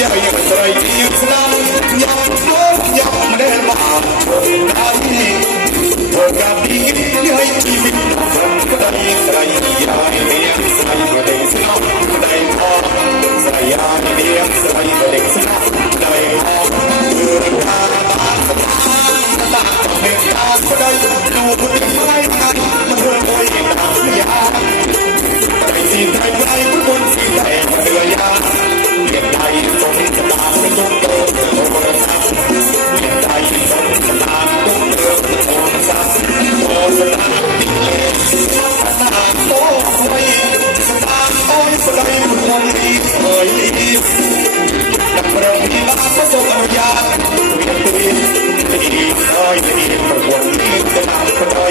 ញ៉ាំស្រីជាឆ្នាំញ៉ាំស្អូនញ៉ាំម្នាក់បានហើយកាពីញ៉ៃជីវិតស្រីស្រីយ៉ាយយ៉ា